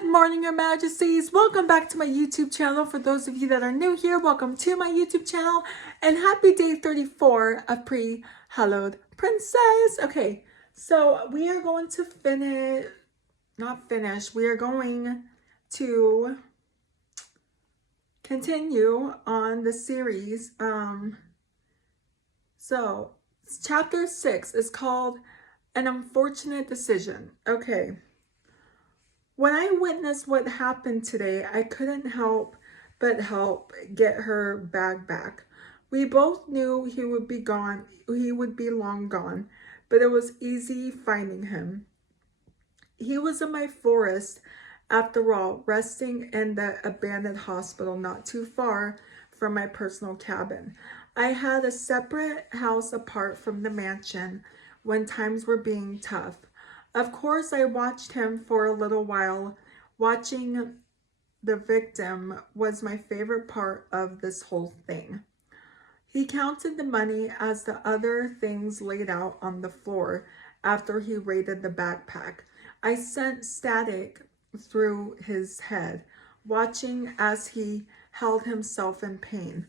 Good morning, Your Majesties. Welcome back to my YouTube channel. For those of you that are new here, welcome to my YouTube channel and happy day 34 of Pre-Hallowed Princess. Okay, so we are going to we are going to continue on the series. So chapter 6 is called An Unfortunate Decision. Okay. When I witnessed what happened today, I couldn't help but help get her bag back. We both knew he would be long gone, but it was easy finding him. He was in my forest, after all, resting in the abandoned hospital not too far from my personal cabin. I had a separate house apart from the mansion when times were being tough. Of course, I watched him for a little while. Watching the victim was my favorite part of this whole thing. He counted the money as the other things laid out on the floor after he raided the backpack. I sent static through his head, watching as he held himself in pain.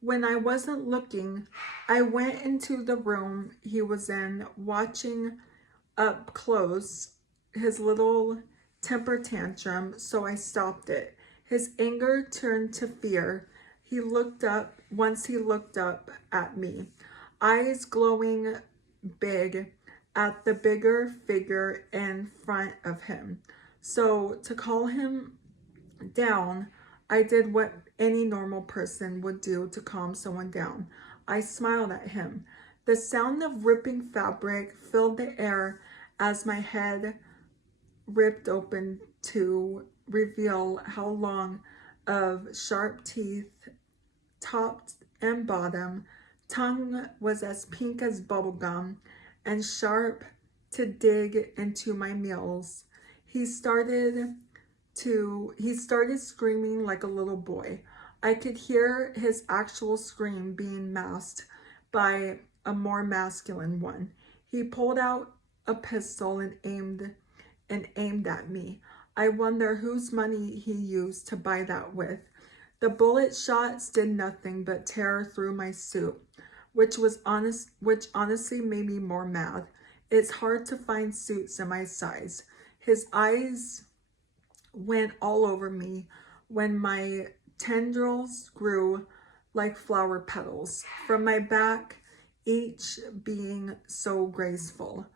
When I wasn't looking, I went into the room he was in, watching up close his little temper tantrum, so I stopped it. His anger turned to fear. He looked up at me, eyes glowing big at the bigger figure in front of him. So to call him down, I did what any normal person would do to calm someone down. I smiled at him. The sound of ripping fabric filled the air as my head ripped open to reveal how long of sharp teeth, top and bottom, tongue was as pink as bubblegum, and sharp to dig into my meals. He started screaming like a little boy. I could hear his actual scream being masked by a more masculine one. He pulled out a pistol and aimed at me. I wonder whose money he used to buy that with. The bullet shots did nothing but tear through my suit, which honestly made me more mad. It's hard to find suits in my size. His eyes went all over me when my tendrils grew like flower petals from my back, each being so graceful.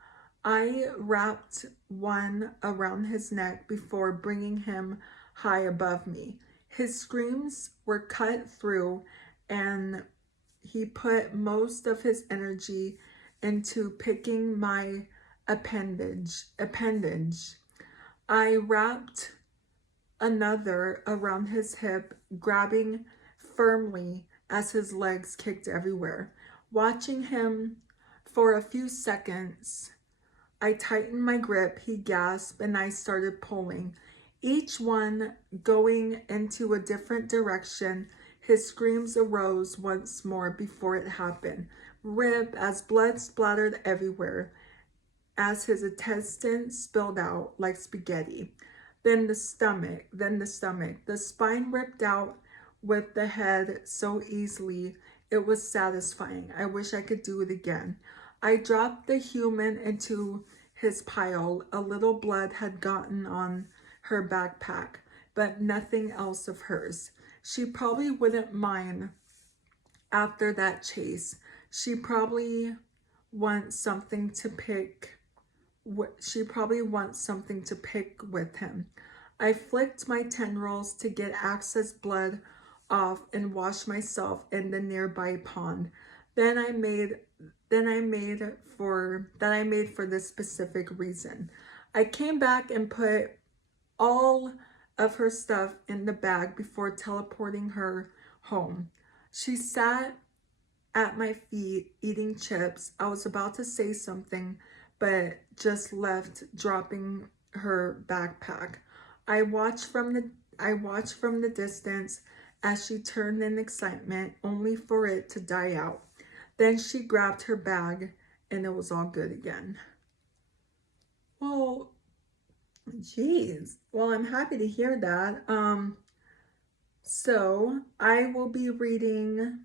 I wrapped one around his neck before bringing him high above me. His screams were cut through, and he put most of his energy into picking my appendage. I wrapped another around his hip, grabbing firmly as his legs kicked everywhere. Watching him for a few seconds, I tightened my grip, he gasped, and I started pulling, each one going into a different direction. His screams arose once more before it happened. Rip, as blood splattered everywhere, as his intestines spilled out like spaghetti. Then the stomach. The spine ripped out with the head so easily. It was satisfying. I wish I could do it again. I dropped the human into his pile. A little blood had gotten on her backpack, but nothing else of hers. She probably wouldn't mind after that chase. She probably wants something to pick with him. I flicked my tendrils to get excess blood off and washed myself in the nearby pond. Then I made for this specific reason. I came back and put all of her stuff in the bag before teleporting her home. She sat at my feet eating chips. I was about to say something, but just left, dropping her backpack. I watched from the distance as she turned in excitement, only for it to die out. Then she grabbed her bag and it was all good again. Well, Jeez. Well, I'm happy to hear that. So I will be reading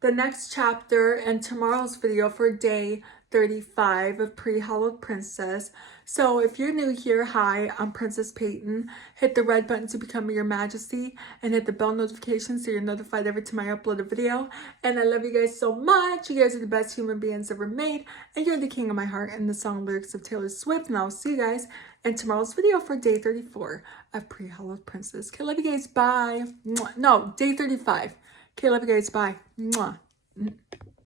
the next chapter in tomorrow's video for day 35 of Pre-Hallowed Princess. So if you're new here, hi, I'm Princess Peyton. Hit the red button to become your majesty and hit the bell notification so you're notified every time I upload a video. And I love you guys so much. You guys are the best human beings ever made. And you're the king of my heart and the song lyrics of Taylor Swift. And I'll see you guys in tomorrow's video for day 34 of Pre-Hallowed Princess. Okay, love you guys. Bye. No, day 35. Okay, love you guys. Bye. Mwah.